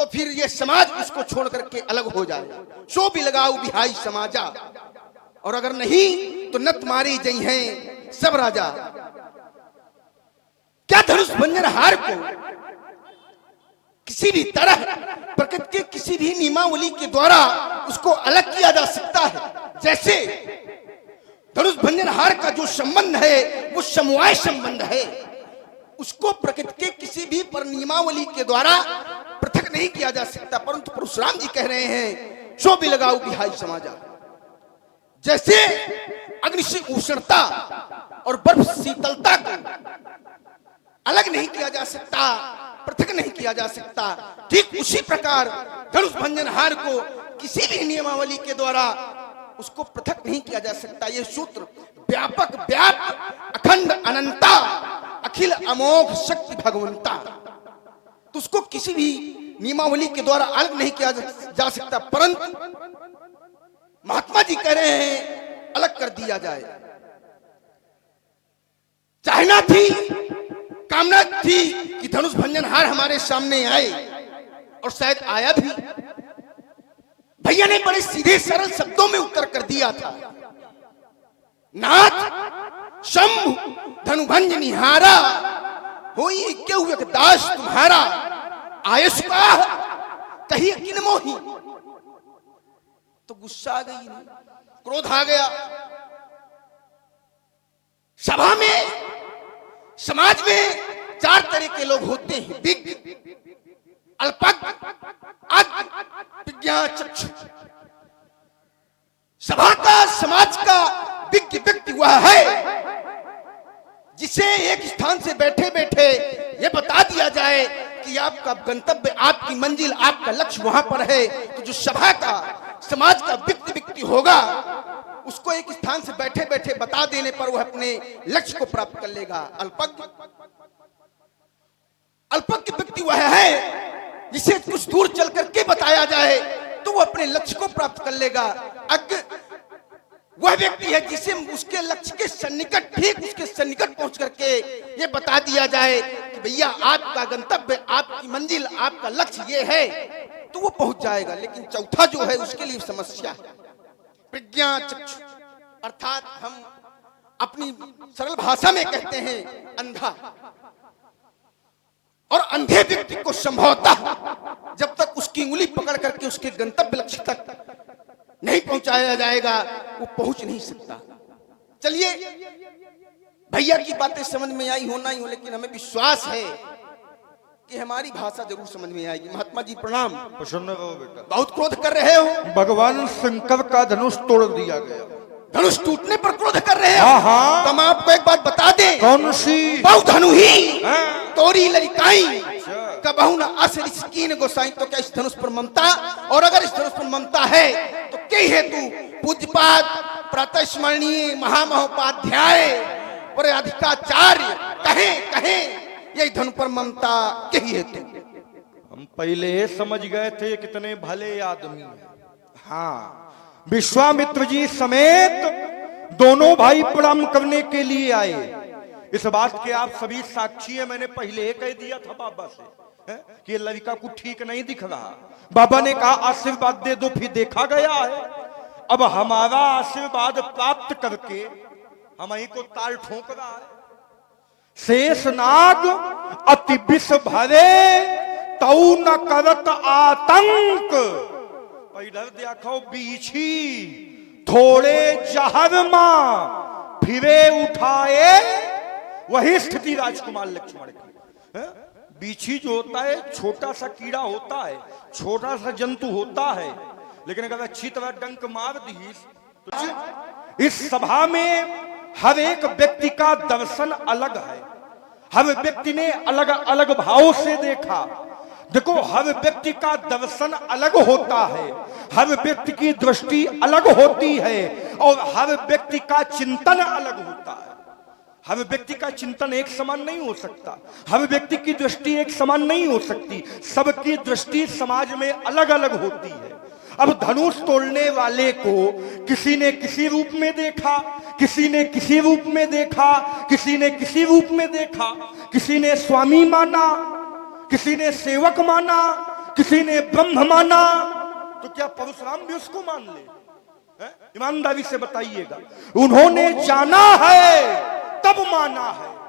तो फिर ये समाज उसको छोड़ करके अलग हो जाए। सो भी लगाऊ बिहाई समाजा, और अगर नहीं तो नत मारी जई हैं सब राजा। क्या धनुष भंजन हार को किसी भी तरह प्रकृति के किसी भी नियमावली के द्वारा उसको अलग किया जा सकता है? जैसे धनुष भंजन हार का जो संबंध है वो समवाय संबंध है, उसको प्रकृति के किसी भी पर नियमावली के द्वारा पृथक नहीं किया जा सकता। परंतु परशुराम जी कह रहे हैं सो भी लगाओ बिहाई समाजा। जैसे अग्नि से उष्णता और बर्फ शीतलता को अलग नहीं किया जा सकता, पृथक नहीं किया जा सकता, ठीक उसी प्रकार धनुष भंजन हार को किसी भी नियमावली के द्वारा उसको पृथक नहीं किया जा सकता। यह सूत्र व्यापक व्याप अखंड अनंता अखिल अमोघ शक्ति भगवंता, तो उसको किसी भी नियमावली के द्वारा अलग नहीं किया जा सकता। परंतु महात्मा जी कह रहे हैं अलग कर दिया जाए। चाहना थी, कामना थी कि धनुष भंजन हार हमारे सामने आए, और शायद आया भी। भैया ने बड़े सीधे सरल शब्दों में उत्तर कर दिया था, नाथ शंभु धनुभंजन हारा होई क्यों एक दास तुम्हारा, आयुष का कही किन मोही। तो गुस्सा आ गई, क्रोध आ गया। सभा में समाज में चार तरह के लोग होते हैं, विज्ञ, अल्पज्ञ, अज्ञ, प्रज्ञाचक्षु। सभा का समाज का विज्ञ व्यक्ति वह है जिसे एक स्थान से बैठे बैठे ये बता दिया जाए कि आपका गंतव्य, आपकी मंजिल, आपका लक्ष्य वहां पर है। तो जो सभा का समाज का व्यक्ति होगा उसको एक स्थान से बैठे बैठे बता देने पर वह अपने लक्ष्य को प्राप्त कर लेगा। अल्पज्ञ व्यक्ति वह है जिसे कुछ दूर चल करके बताया जाए तो वो अपने लक्ष्य को प्राप्त कर लेगा। अज्ञ वह व्यक्ति है जिसे उसके लक्ष्य के सन्निकट, ठीक उसके सन्निकट पहुंच करके ये बता दिया जाए कि भैया आपका गंतव्य, आपकी मंजिल, आपका लक्ष्य ये है, तो वो पहुंच जाएगा। लेकिन चौथा जो है उसके लिए समस्या है, प्रज्ञा चक्षु, अर्थात हम अपनी सरल भाषा में कहते हैं अंधा। और अंधे व्यक्ति को संभवतः जब तक उसकी उंगली पकड़ करके उसके गंतव्य लक्ष्य तक नहीं पहुंचाया जाएगा वो पहुंच नहीं सकता। चलिए, भैया की बातें समझ में आई हो ना ही हो, लेकिन हमें विश्वास है कि हमारी भाषा जरूर समझ में आएगी। महात्मा जी प्रणाम। प्रसन्न रहो बेटा। बहुत क्रोध कर रहे हो। भगवान शंकर का धनुष तोड़ दिया गया। धनुष टूटने पर क्रोध कर रहे हो? हाँ हाँ। तो हम आपको एक बात बता दें। कौन सी? बहु धनु ही हाँ? तोरी ललिकाई कबहु न असरिस कीन गोसाई। तो क्या इस धनुष पर ममता? और अगर इस धनुष पर ममता है तो कई हेतु पूज्यपाद प्रातः स्मरणीय महामहोपाध्याय पर अधिकाचार्य कहे यही धनु पर ममता कही हेतु। हम पहले समझ गए थे कितने भले आदमी हैं। हाँ, विश्वामित्र जी समेत दोनों भाई प्रणाम करने के लिए आए। इस बात के आप सभी साक्षी हैं। मैंने पहले ही कह दिया था बाबा से कि ये लड़का को ठीक नहीं दिख रहा। बाबा ने कहा आशीर्वाद दे दो, फिर देखा गया है। अब हमारा आशीर्वाद प्राप्त करके हम ही को ताल ठोक रहा है। शेषनाग अति विष भरे तऊ न करत आतंक। इधर देखो बीछी थोड़े जहर मां फिरे उठाए, वही स्थिति राजकुमार लक्ष्मण की। बीछी जो होता है छोटा सा कीड़ा होता है, छोटा सा जंतु होता है, लेकिन अगर अच्छी तरह डंक मार दी तो इस सभा में हर एक व्यक्ति का दर्शन अलग है। हर व्यक्ति ने अलग अलग भाव से देखा। देखो, हर व्यक्ति का दर्शन अलग होता है, हर व्यक्ति की दृष्टि अलग होती है, और हर व्यक्ति का चिंतन अलग होता है। हर व्यक्ति का चिंतन एक समान नहीं हो सकता, हर व्यक्ति की दृष्टि एक समान नहीं हो सकती। सबकी दृष्टि समाज में अलग अलग होती है। अब धनुष तोड़ने वाले को किसी ने किसी रूप में देखा, किसी ने किसी रूप में देखा, किसी ने किसी रूप में देखा, किसी ने स्वामी माना, किसी ने सेवक माना, किसी ने ब्रह्म माना तो क्या परशुराम भी उसको मान ले? ईमानदारी से बताइएगा। उन्होंने जाना है तब माना है।